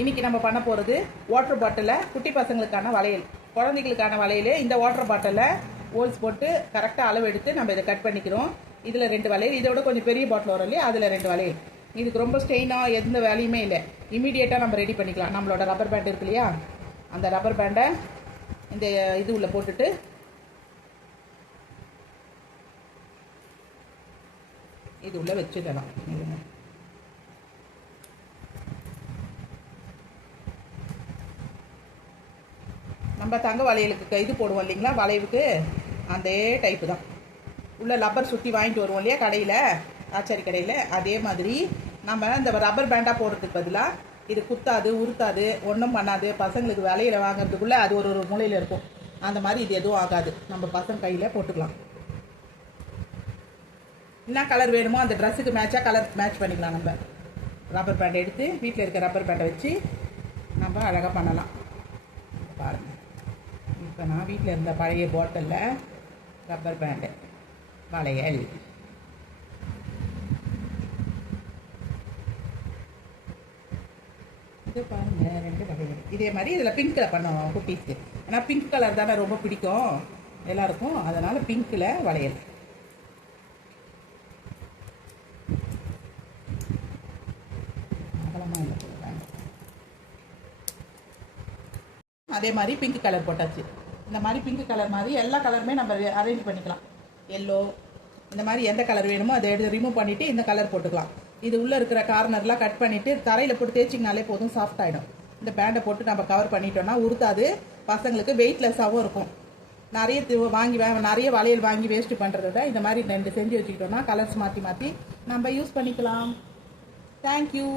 இன்றைக்கி நம்ம பண்ண போகிறது வாட்டர் பாட்டிலில் குட்டி பசங்களுக்கான வளையல், குழந்தைகளுக்கான வளையல். இந்த வாட்டர் பாட்டிலில் ஹோல்ஸ் போட்டு கரெக்டாக அளவு எடுத்து நம்ம இதை கட் பண்ணிக்கிறோம். இதில் 2 வளையல், இதோட கொஞ்சம் பெரிய பாட்டில் வரும் இல்லையா, அதில் 2 வளையல். இதுக்கு ரொம்ப ஸ்டெயினாக எந்த வேலையுமே இல்லை, இமீடியட்டாக நம்ம ரெடி பண்ணிக்கலாம். நம்மளோட ரப்பர் பேண்ட் இருக்கு இல்லையா, அந்த ரப்பர் பேண்டை இந்த இது உள்ள போட்டுட்டு இது உள்ள வச்சுக்கலாம். நம்ம தங்க வளையலுக்கு இது போடுவோம் இல்லைங்களா, வளைவுக்கு அதே டைப்பு தான். உள்ள ரப்பர் சுற்றி வாங்கிட்டு வருவோம் இல்லையா கடையில், ஆச்சாரி கடையில், அதே மாதிரி நம்ம இந்த ரப்பர் பேண்டாக போடுறதுக்கு பதிலாக இது குத்தாது, உருத்தாது, ஒன்றும் பண்ணாது. பசங்களுக்கு வளையல வாங்குறதுக்குள்ளே அது ஒரு மூலையில் இருக்கும். அந்த மாதிரி இது எதுவும் ஆகாது. நம்ம பசங்க கையில் போட்டுக்கலாம். என்ன கலர் வேணுமோ அந்த ட்ரெஸ்ஸுக்கு மேட்சாக கலர் மேட்ச் பண்ணிக்கலாம். நம்ம ரப்பர் பேண்டை எடுத்து வீட்டில் இருக்க ரப்பர் பேண்டை வச்சு நம்ம அழகாக பண்ணலாம். பாருங்கள், இப்போ நான் வீட்டில் இருந்த பழைய பாட்டிலில் ரப்பர் பேண்டு வளையல். இது பாருங்கள், 2 வளையல். இதே மாதிரி இதில் பிங்க்கில் பண்ணுவோம் குட்டீஸ்க்கு. ஏன்னா பிங்க் கலர் தானே ரொம்ப பிடிக்கும் எல்லாருக்கும், அதனால் பிங்க்கில் வளையல். அதே மாதிரி பிங்க் கலர் போட்டாச்சு. இந்த மாதிரி பிங்க் கலர் மாதிரி எல்லா கலருமே நம்ம அரேஞ்ச் பண்ணிக்கலாம். எல்லோ, இந்த மாதிரி எந்த கலர் வேணுமோ அதை எடுத்து ரிமூவ் பண்ணிவிட்டு இந்த கலர் போட்டுக்கலாம். இது உள்ளே இருக்கிற கார்னர்லாம் கட் பண்ணிவிட்டு தரையில் போட்டு தேய்ச்சிங்கனாலே போதும், சாஃப்ட் ஆகிடும். இந்த பேண்டை போட்டு நம்ம கவர் பண்ணிட்டோம்னா உருத்தாது, பசங்களுக்கு வெயிட்லெஸ்ஸாகவும் இருக்கும். நிறைய வளையல் வாங்கி வேஸ்ட்டு பண்ணுறத விட இந்த மாதிரி 2 செஞ்சு வச்சுக்கிட்டோம்னா கலர்ஸ் மாற்றி மாற்றி நம்ம யூஸ் பண்ணிக்கலாம். தேங்க்யூ.